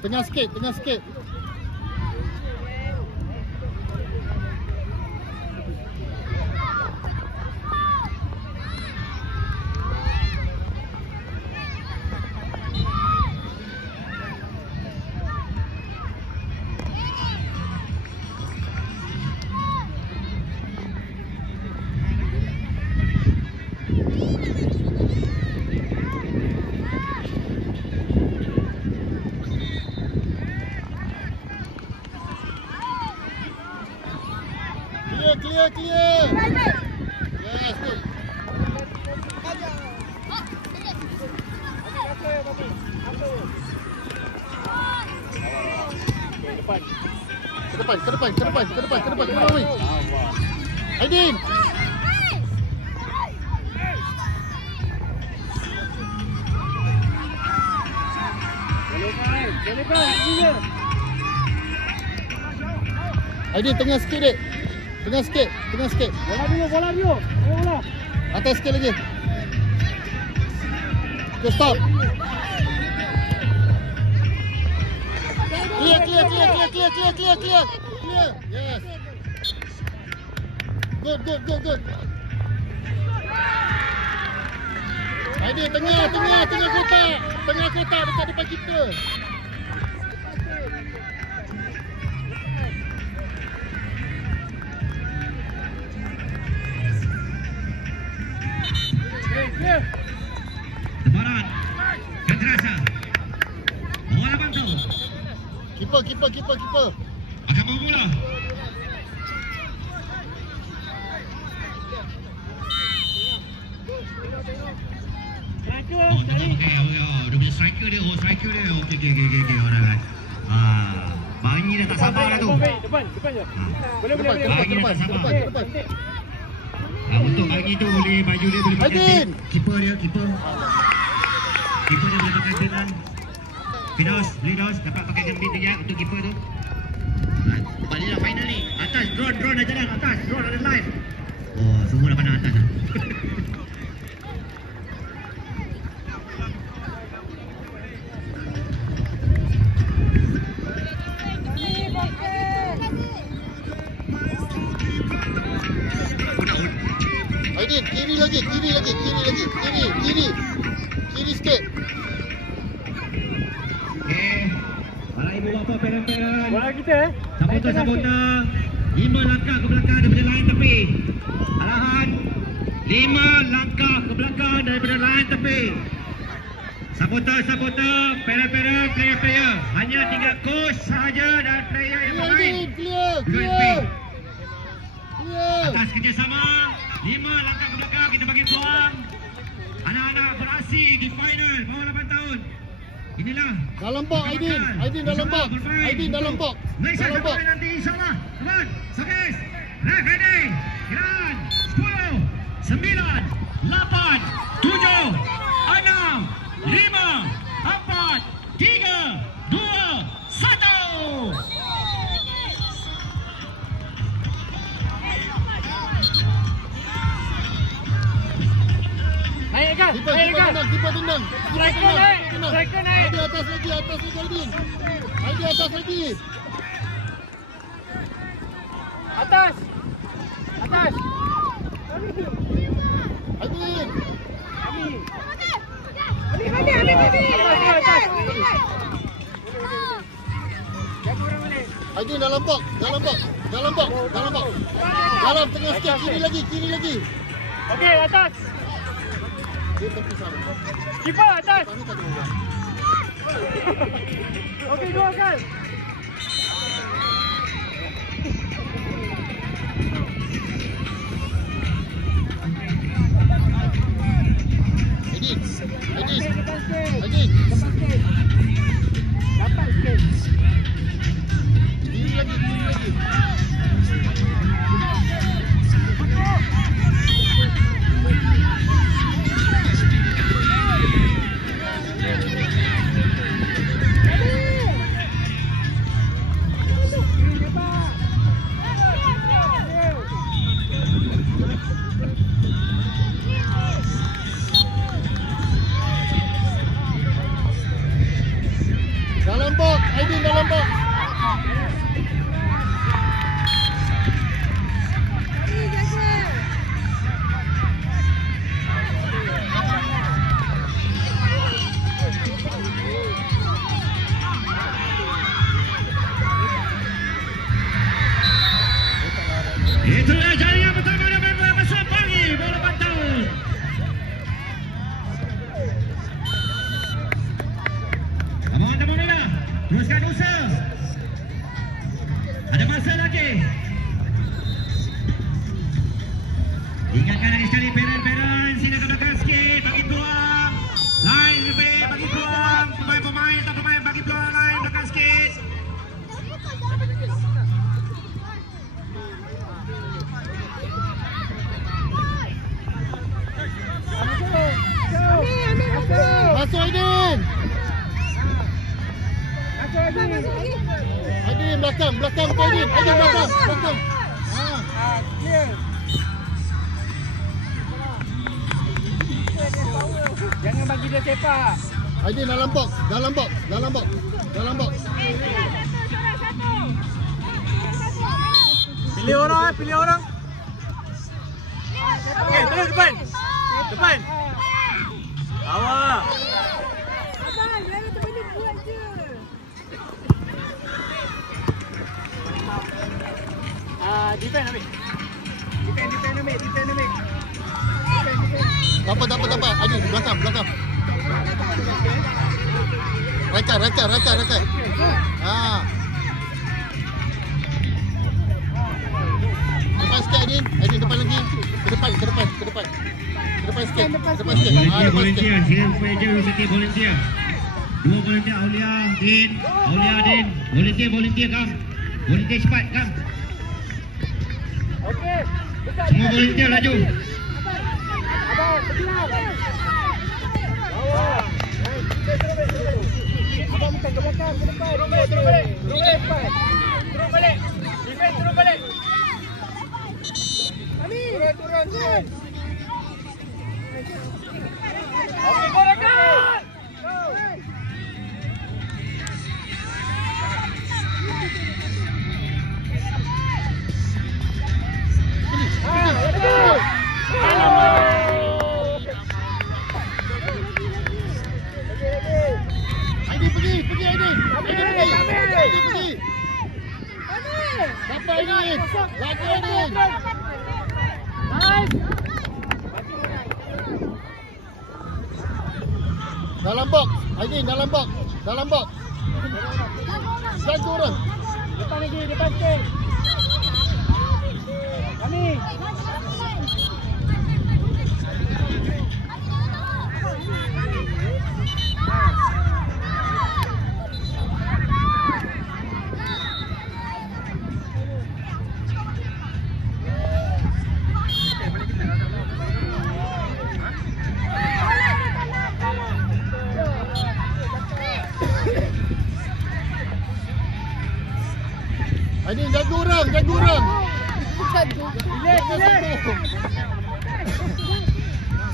Tengah sikit, tengah sikit. Clear. Yes, good. Ke depan. Aidin. Aidin, tengah sikit, dek. Tengah sikit. Bola dulu. Atas sikit lagi. Okay, stop. Clear. Yes. Good. Aidin, tengah kotak. Tengah kotak dekat depan kita. Lebaran Kendrasa bola bantu Keeper akan bermula. Dia punya striker dia. Okey, alright. Bangi dah tak sabar dah tu. Depan je. Boleh. Bangi dah tak sabar. Untuk Bangi tu boleh baju dia boleh pakai keeper dia boleh pakai bin. Fidos dapat pakai bin dia untuk keeper tu. Baliklah final ni. Atas drone dah jalan atas. Drone ada live. Oh, semua dah pandang atas dah. Aidin, kiri lagi. Kiri sikit. Okey. Para ibu bapa parent. Bola kita Supporter. 5 langkah ke belakang daripada line tepi. Arahan 5 langkah ke belakang daripada line tepi. Supporter, parent, player. Hanya 3 coach sahaja dan player yang bermain. Clear. Atas kerjasama 5 langkah ke belakang kita bagi peluang anak-anak beraksi di final bawah 8 tahun. Inilah dalam box Aidin dalam box. Malaysia akan nanti insyaAllah. Teman, Sokes, ready, Iran, 10, 9, 8, 7, 6, 5, 4, 3, 2, 1. Naik kan? Keeper tendang. Striker naik. Aidin atas lagi Aidin. Aidin atas lagi. Atas. Aidin. Aidin dalam box. Dalam tengah sikit, kiri lagi. Okey, atas. Dia tepi sana. Keeper atas. Sana tak ada. Okey, go kan. Aidin. Dapat sikit. Kiri lagi. Aidin dalam box. Itulah jaringan pertama dari Masuk Pagi. Bola pantau. Abang-abang bola. Teruskan usaha. Ada masa lagi. Ingatkan lagi sekali Peran. Sini ke belakang sikit. Bagi peluang. Line lebih. Bagi peluang. Pemain-pemain tak pemain. Bagi peluang line belakang sikit. Masuk Aidin. Aidin belakang tu Aidin. Aidin belakang. Clear. Jangan bagi dia sepak. Aidin dalam box. Pilih orang. Okey, terus depan. Awak. Abang, dia terbalik buat je. Defend ambil. Defend ambil. Tak apa. Aidin belakang. Racat. Depan sikit Aidin. Aidin depan lagi. Ke depan. Depan sikit. Volunteer. Sila supaya jauh sikit volunteer. 2 volunteer. Aulia, Din. Volunteer kam. Volunteer cepat kam. Okey. Semua volunteer laju. Abang, bergerak. Awak. Abang bukan ke belakang, ke depan. Turun balik. Defend turun balik. Kami. Turun. Okey, golakan. Aidin pergi Aidin. Aidin pergi. Dapat Aidin. Lagi Aidin. Nice. Dalam box. Aidin dalam box. Jaga orang. Depan sikit. Kami. Aidin jaga orang. Bukan tu. Relax.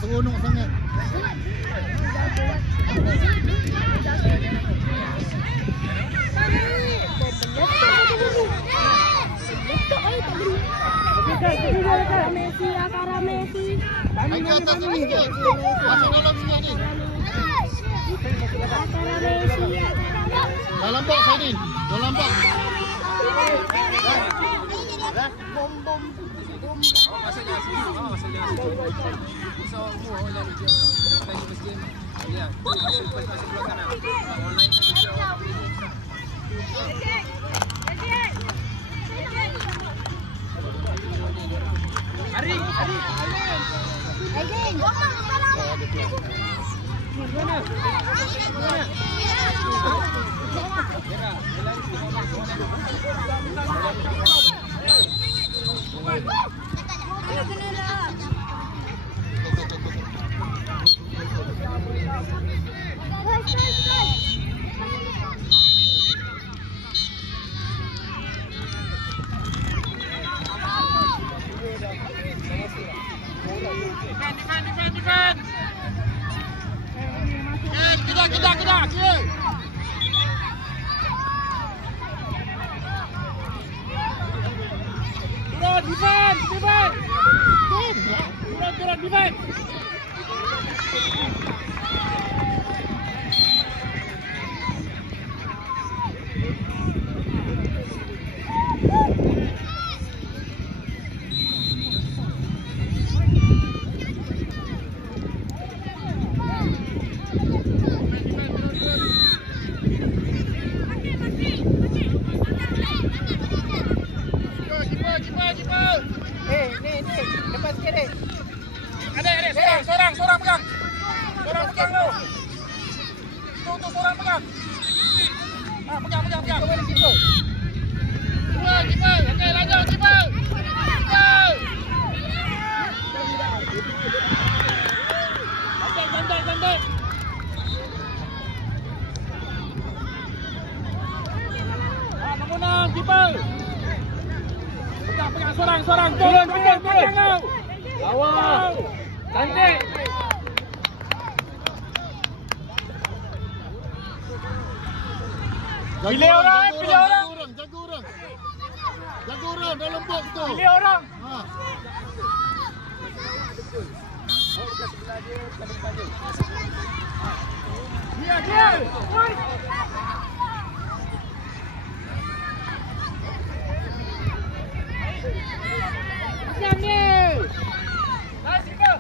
Seronok sangat. Messi, Akara Messi. Aidin atas sikit. Masuk dalam sini Aidin. Akara Messi. Dalam box Aidin. Defend! Defend! Turun, defend! Ni, depan sikit ni. Adik, sorang pegang. Sorang pegang tu. Tu sorang pegang. Pegang. Kau balik situ. Keeper. Okey, lanjut keeper. Santai. Nombor 6, keeper. Pegang sorang. Turun. Lawan. Cantik. Pilih orang. Jaga orang dalam box tu. Pilih orang. Ha. Dia. Macam ni. Nice, keeper.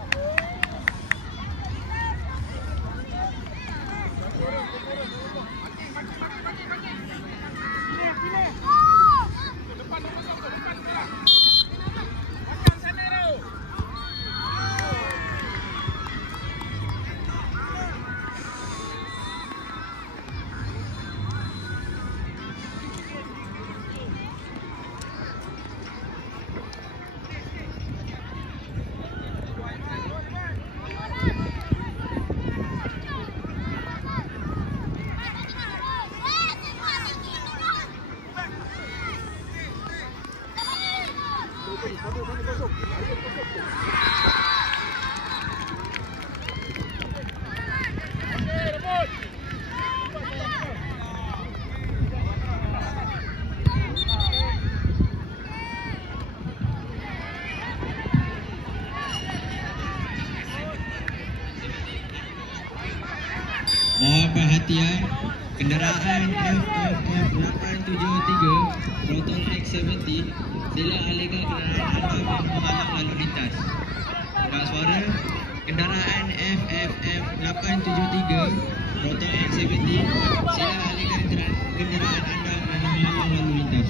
Mohon perhatian, kenderaan FFF 873 Proton X70 sila alihkan kenderaan anda yang menghalang lalu lintas. Surat suara, kenderaan FFF 873 Proton X70 sila alihkan kenderaan anda yang menghalang lalu lintas.